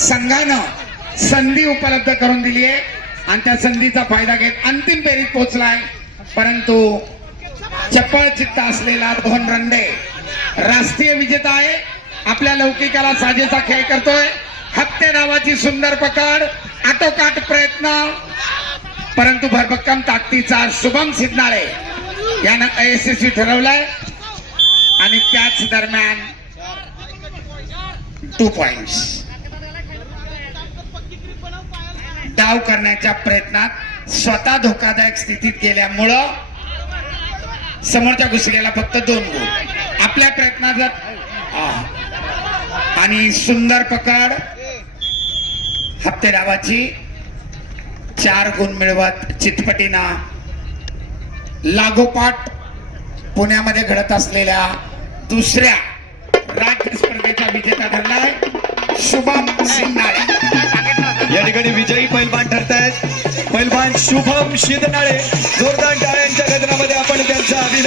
संघानं संधी उपलब्ध करून दिली आहे आणि त्या संधीचा फायदा घेत अंतिम फेरीत पोहोचलाय. परंतु चपळ चित्त असलेला धोन रंडे राष्ट्रीय विजेता आहे. आपल्या लौकिकाला साजेचा खेळ करतोय. हत्ते नावाची सुंदर पकड आटोकाट प्रयत्न. परंतु भरभक्कम ताकदीचा शुभम सिद्धनाळे यानं अयशस्वी ठरवलंय. आणि त्याच दरम्यान टू पॉइंट्स डाव करण्याच्या प्रयत्नात स्वतः धोकादायक स्थितीत गेल्यामुळं समोरच्या घुसलेला फक्त दोन गुण. आपल्या प्रयत्नात आणि सुंदर पकड. हप्ते डावाची चार गुण मिळवत चितपटीना लागोपाठ पुण्यामध्ये घडत असलेल्या दुसऱ्या राज्य स्पर्धेचा विजेता ठरलाय शुभम सिंगाळे या ठिकाणी विजयी पैलवान ठरतायत. पैलवान शुभम शिदनाळे जोरदार